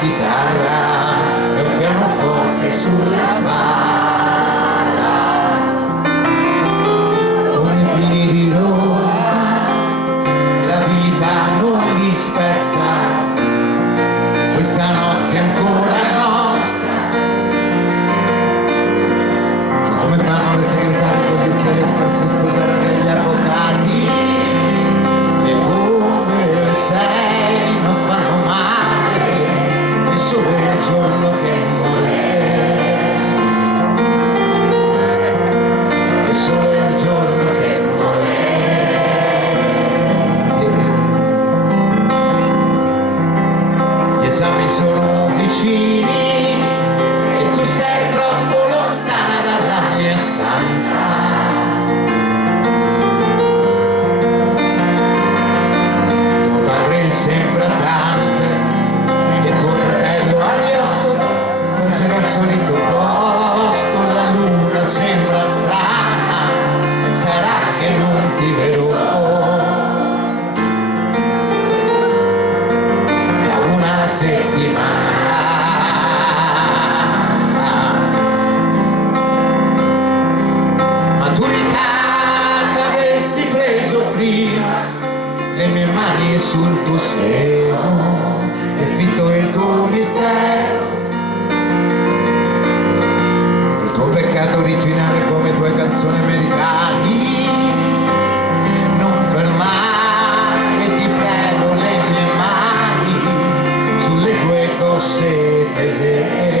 chitarra e un pianoforte sulla spalla, come i pini di Roma, la vita non li spezza, questa notte è ancora nostra. Ma come fanno le segretarie con gli occhiali a farsi sposare dagli avvocati? Le come sei non fanno male, il sole è il giorno che muore, il sole è il giorno che muore. Gli esami sono vicini e tu sei troppo lontana dalla mia stanza. Tuo padre sembra Dante e tuo fratello Ariosto, stasera al solito posto, la luna sembra strana, sarà che non ti vedrò da una settimana. Maturità che avessi preso prima, le mie mani sul tuo seno e finto il tuo mistero, il tuo peccato originale come tue canzoni americani. Non fermare, ti prego, le mie mani sulle tue cosce tesere.